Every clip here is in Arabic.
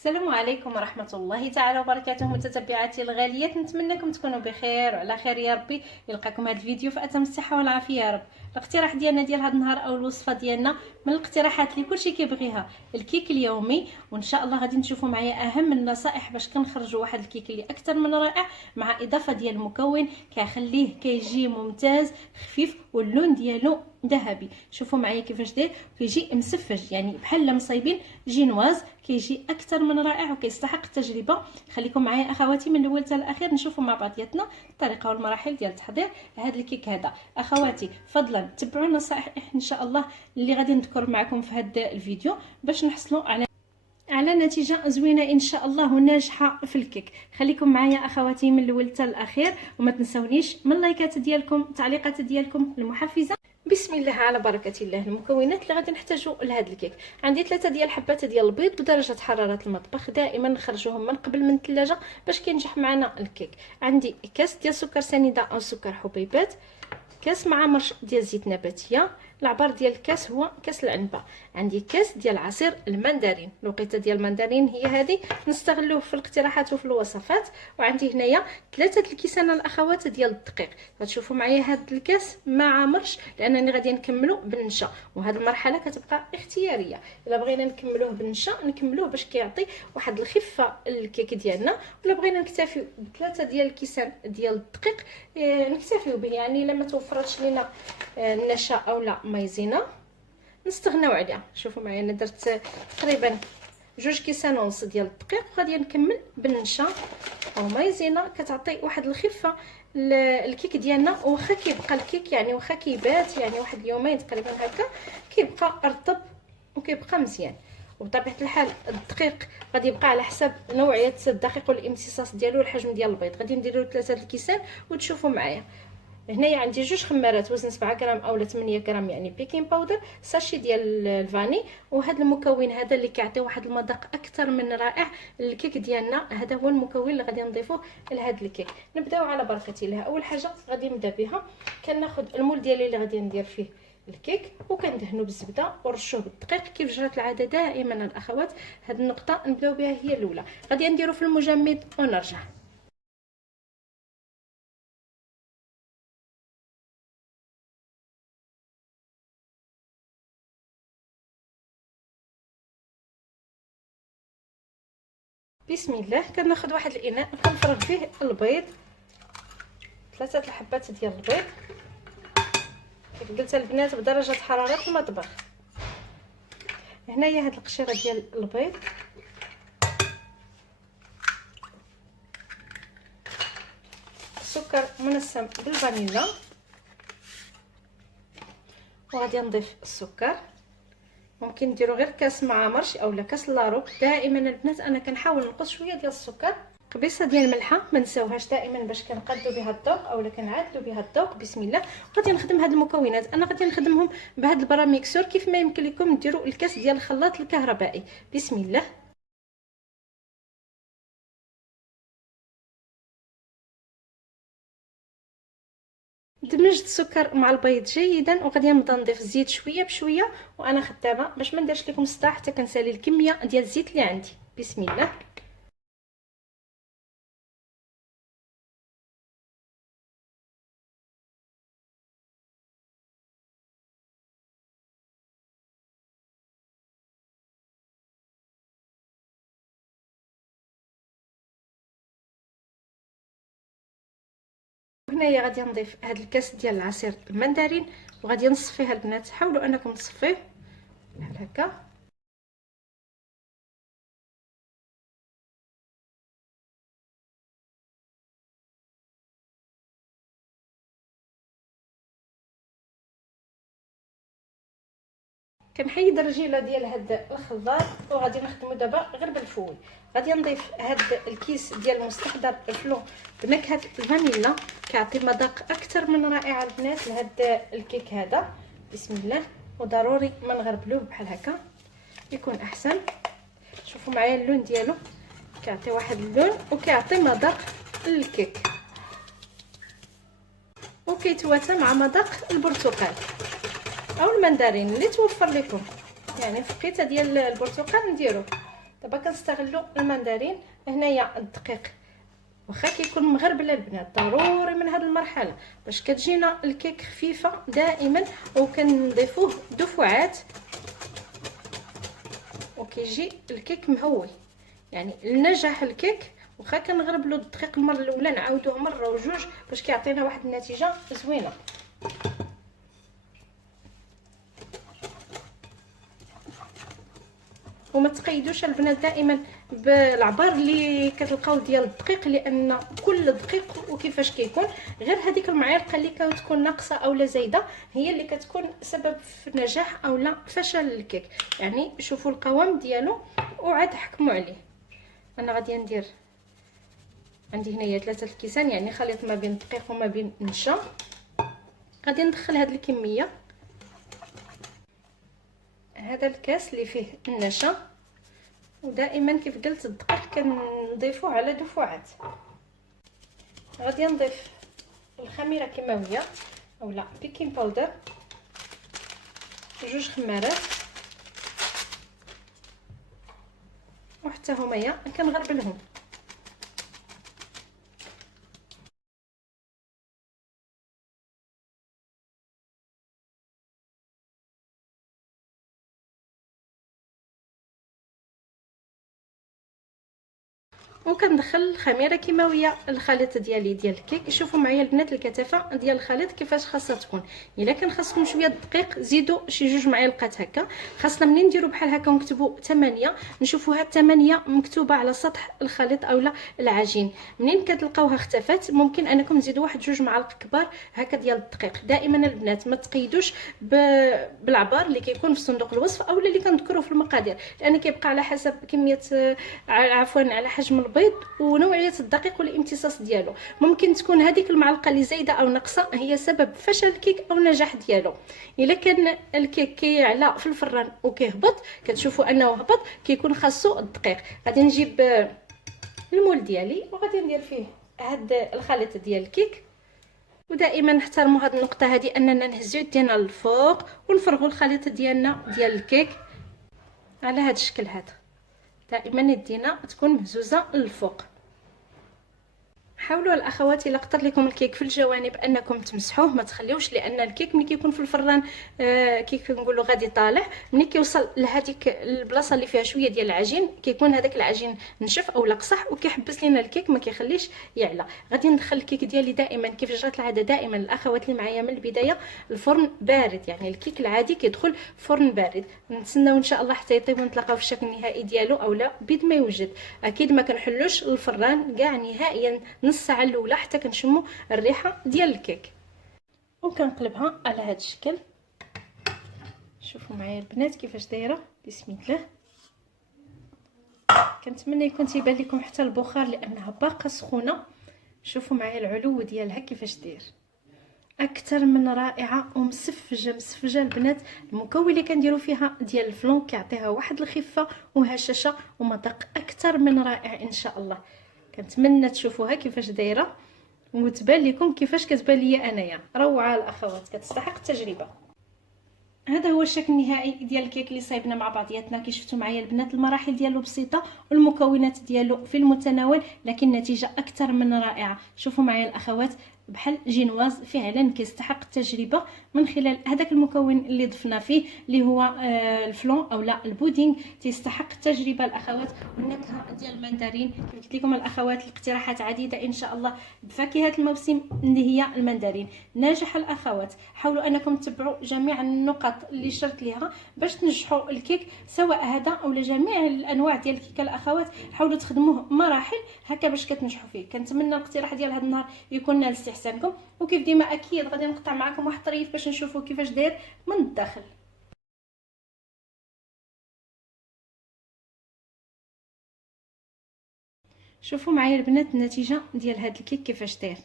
السلام عليكم ورحمة الله تعالى وبركاته متتبعاتي الغاليات، نتمنىكم تكونوا بخير وعلى خير يا ربي. يلقاكم هذا الفيديو في اتم الصحة والعافية يا رب. الاقتراح ديالنا ديال هذا النهار او الوصفة ديالنا من الاقتراحات اللي كلشي كيبغيها، الكيك اليومي. وان شاء الله غادي نشوفوا معايا اهم النصائح باش كنخرجوا واحد الكيك اللي اكثر من رائع، مع اضافة ديال المكون كيخليه كيجي ممتاز خفيف واللون ديالو ذهبي. شوفوا معايا كيفاش داير، كيجي مسفج يعني بحال مصايبين جينواز، كيجي اكثر من رائع وكيستحق التجربه. خليكم معايا اخواتي من الاول حتى الاخير، نشوفوا مع بعضياتنا الطريقه والمراحل ديال تحضير هذا الكيك هذا. اخواتي فضلا تبعوا النصائح ان شاء الله اللي غادي نذكر معكم في هذا الفيديو باش نحصلوا على نتيجه زوينه ان شاء الله وناجحه في الكيك. خليكم معايا اخواتي من الاول حتى الاخير، وما تنسونيش من اللايكات ديالكم، التعليقات ديالكم المحفزه. بسم الله على بركه الله. المكونات اللي غادي نحتاجو لهذا الكيك: عندي 3 ديال الحبات ديال البيض بدرجه حراره المطبخ، دائما نخرجوهم من قبل من الثلاجه باش كينجح معنا الكيك. عندي كاس ديال سكر سنيده او سكر حبيبات، كاس مع مرش ديال زيت نباتيه، العبار ديال الكاس هو كاس العنبه. عندي كاس ديال عصير المندرين، الوقيته ديال المندرين هي هذه نستغلوه في الاقتراحات وفي الوصفات. وعندي هنايا 3 الكيسان الاخوات ديال الدقيق. غتشوفوا معايا هذا الكاس مع مرش لانني غادي نكملو بالنشا، وهذه المرحله كتبقى اختياريه. الا بغينا نكملوه بالنشا نكملوه باش كيعطي واحد الخفه الكيك ديالنا، ولا بغينا نكتفيو ب3 ديال الكيسان ديال الدقيق نكتفيو به. يعني لما توفرتش لينا النشا او لا مايزينا نستغناو عليها. شوفوا معايا انا درت تقريبا 2 كيسان ونص ديال الدقيق، وغادي نكمل بالنشا او مايزينا كتعطي واحد الخفه الكيك ديالنا. واخا كيبقى الكيك يعني واخا كيبات يعني واحد اليومين تقريبا هكا كيبقى رطب وكيبقى مزيان. وبطبيعه الحال الدقيق غادي يبقى على حسب نوعيه الدقيق والامتصاص ديالو والحجم ديال البيض. غادي نديرو 3 الكيسان وتشوفوا معايا. هنايا عندي 2 خمارات وزن 7 غرام اولا 8 غرام يعني بيكين باودر، ساشي ديال الفاني، وهذا المكون هذا اللي كيعطي واحد المذاق اكثر من رائع للكيك ديالنا. هذا هو المكون اللي غادي نضيفوه لهذا الكيك. نبداو على بركه الله. اول حاجه غادي نبدا بها كناخذ المول ديالي اللي غادي ندير فيه الكيك وكندهنو بالزبده ورشوه بالدقيق كيف جرت العاده دائما الاخوات. هذه النقطه نبداو بها هي الاولى. غادي نديرو في المجمد ونرجع. بسم الله. كناخذ واحد الاناء كنفرغ فيه البيض، 3 الحبات ديال البيض كيف قلت البنات بدرجه حراره المطبخ. هنايا هاد القشيره ديال البيض، سكر منسم بالفانيلا، وغادي نضيف السكر. ممكن نديرو غير كاس مع مرش اولا كاس لارو. دائما البنات انا كنحاول نقص شويه ديال السكر. قبيصه ديال الملحه ما نساوهاش دائما باش كنقادو بها الذوق اولا كنعادلو بها الذوق. بسم الله. غادي نخدم هاد المكونات، انا غادي نخدمهم بهاد البراميكسور كيف ما يمكن لكم ديروا الكاس ديال الخلاط الكهربائي. بسم الله. دمجت السكر مع البيض جيدا، وغادي نبدا نضيف الزيت شويه بشويه وانا خدامه باش ما نديرش لكم الصداع حتى كنسالي الكميه ديال الزيت اللي عندي. بسم الله. هنايا غادي نضيف هاد الكاس ديال العصير المندرين وغادي نصفيه البنات. حاولوا انكم تصفيه بحال هكا. كنحيد الرجيله ديال هاد الخلاط وغادي نخدمو دابا غير بالفوي. غادي نضيف هاد الكيس ديال المستحضر الفلو بنكهه الفانيلا، كيعطي مذاق اكثر من رائع البنات لهاد الكيك هذا. بسم الله. وضروري ما نغربلوه بحال هكا يكون احسن. شوفوا معايا اللون ديالو كيعطي واحد اللون وكيعطي مذاق للكيك، وكيتواتى مع مذاق البرتقال او المندرين اللي توفر لكم. يعني في قيته ديال البرتقال نديرو دابا كنستغلوا المندرين. هنايا الدقيق واخا كيكون مغربل البنات ضروري من هذه المرحله باش كتجينا الكيك خفيفه دائما، وكنضيفوه دفعات وكيجي الكيك مهوي. يعني النجاح الكيك واخا كنغربلو الدقيق المره الاولى نعاودوه مره وجوج باش كيعطينا واحد النتيجه زوينه. وما تقيدوش البنات دائما بالعبار اللي كتلقاو ديال الدقيق، لان كل دقيق وكيفاش كيكون، غير هذيك المعلقه اللي كتكون ناقصه اولا زايده هي اللي كتكون سبب في نجاح اولا فشل الكيك. يعني شوفوا القوام ديالو وعاد حكموا عليه. انا غادي ندير عندي هنايا 3 الكيسان، يعني خليط ما بين الدقيق وما بين النشا. غادي ندخل هاد الكميه، هذا الكاس اللي فيه النشا، ودائما كيف قلت الدقيق كنضيفوه على دفعات. غادي نضيف الخميره كيماويه اولا بيكين باودر، 2 خمارات، وحتى همايا كنغربلهم. وكندخل الخميره كيماويه الخليط ديالي ديال الكيك. شوفوا معايا البنات الكثافه ديال الخليط كيفاش خاصها تكون. الا كان خاصكم شويه الدقيق زيدوا شي 2 معالق هكا. خاصنا منين نديروا بحال هكا ونكتبوا 8 نشوفوا هاد 8 مكتوبه على سطح الخليط اولا العجين. منين كتلقاوها اختفت ممكن انكم تزيدوا 1-2 معالق كبار هكا ديال الدقيق. دائما البنات ما تقيدوش بالعبار اللي كيكون في صندوق الوصف اولا اللي كنذكروا في المقادير، لان كيبقى على حسب كميه عفوا على حجم البيض ونوعيه الدقيق والامتصاص ديالو. ممكن تكون هذيك المعلقه اللي زايده او ناقصه هي سبب فشل الكيك او نجاح ديالو. الا كان الكيك كيعلى في الفران وكيهبط كتشوفوا انه هبط كيكون خاصو الدقيق. غادي نجيب المول ديالي وغادي ندير فيه هاد الخليط ديال الكيك. ودائما نحترموا هاد النقطه هذه اننا نهزو يدينا للفوق ونفرغوا الخليط ديالنا ديال الكيك على هاد الشكل هذا. دائما يدينا تكون مهزوزه للفوق. حاولوا الاخوات الا قطر لكم الكيك في الجوانب انكم تمسحوه، ما تخليوش، لان الكيك ملي كيكون في الفران كي كنقولوا غادي طالع، ملي كيوصل لهذيك البلاصه اللي فيها شويه ديال العجين كيكون هذاك العجين نشف او قصح وكيحبس لينا الكيك ما كيخليش يعلى. غادي ندخل الكيك ديالي دائما كيف جرت العاده دائما الاخوات اللي معايا من البدايه الفرن بارد، يعني الكيك العادي كيدخل فرن بارد. نتسناو ان شاء الله حتى يطيب ونتلاقاو في الشكل النهائي ديالو اولا بيد ما يوجد. اكيد ما كنحلوش الفران كاع نهائيا نص ساعه الاولى حتى كنشموا الريحه ديال الكيك. وكنقلبها على هذا الشكل. شوفوا معايا البنات كيفاش دايره، بسم الله. كنتمنى يكون تيبان لكم حتى البخار لانها باقه سخونه. شوفوا معايا العلو ديالها كيفاش داير، اكثر من رائعه ومسفجه البنات. المكون اللي كنديروا فيها ديال الفلون كيعطيها واحد الخفه وهشاشه ومذاق اكثر من رائع ان شاء الله. كنتمنى تشوفوها كيفاش دايره وتبان لكم كيفاش كتبان ليا انايا. روعه الاخوات، كتستحق التجربه. هذا هو الشكل النهائي ديال الكيك اللي صايبنا مع بعضياتنا. كي شفتوا معايا البنات المراحل ديالو بسيطه والمكونات ديالو في المتناول، لكن النتيجه اكثر من رائعه. شوفوا معايا الاخوات بحال جينواز، فعلا كيستحق التجربه من خلال هذاك المكون اللي ضفنا فيه اللي هو الفلون اولا البودينغ. تيستحق التجربه الاخوات. والنكهه ديال المندرين كما قلت لكم الاخوات الاقتراحات عديده ان شاء الله بفاكهه الموسم اللي هي المندرين. ناجح الاخوات، حاولوا انكم تتبعوا جميع النقط اللي شرت ليها باش تنجحوا الكيك، سواء هذا او جميع الانواع ديال الكيك الاخوات. حاولوا تخدموه مراحل هكا باش كتنجحوا فيه. كنتمنى الاقتراح ديال هذا النهار يكون نال استحسانكم، وكيف ديما اكيد غادي نقطع معكم واحد الطريف باش نشوفوا كيفاش داير من الداخل. شوفوا معايا البنات النتيجه ديال هذا الكيك كيفاش داير.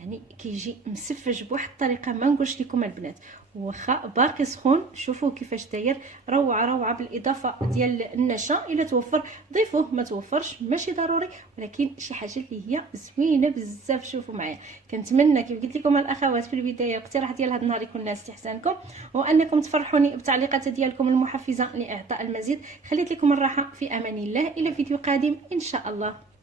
يعني كيجي مسفج بواحد الطريقه ما نقولش لكم البنات، واخا باقي سخون شوفوا كيفاش داير، روعه روعه. بالاضافه ديال النشا الا توفر ضيفوه، ما توفرش ماشي ضروري، ولكن شي حاجه اللي هي زوينه بزاف. شوفوا معايا، كنتمنى كيف قلت لكم الاخوات في البدايه الاقتراح ديال هذا النهار يكون ناس استحسانكم، وانكم تفرحوني بتعليقات ديالكم المحفزه لاعطاء المزيد. خليت لكم الراحه، في امان الله، الى فيديو قادم ان شاء الله.